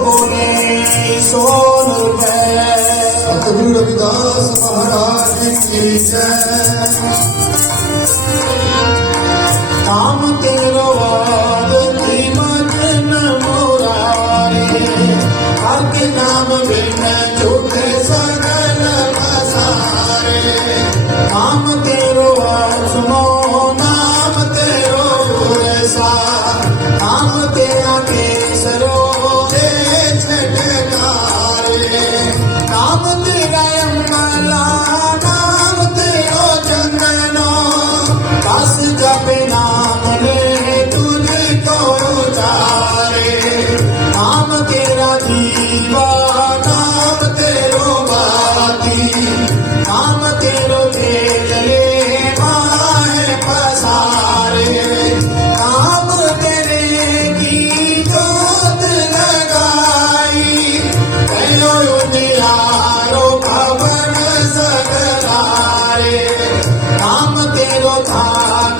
ਹੋਵੇ ਸੋਨ ਮੈਂ ਅਕਬਰ ਰਵਿਦਾਸ ਮਹਾਰਾਜ ਕੀ ਜੈ जपना पड़े तुझको उतारे। तेरा दीवा, नाम तेरो बाती। नाम तेरो चले तेरे की लगाई दियारो भवन सकलारे नाम था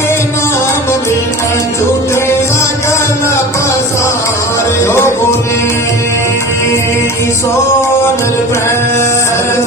के नाम बिना झूठे सकल पसारे जो बोले सोनल प्रेम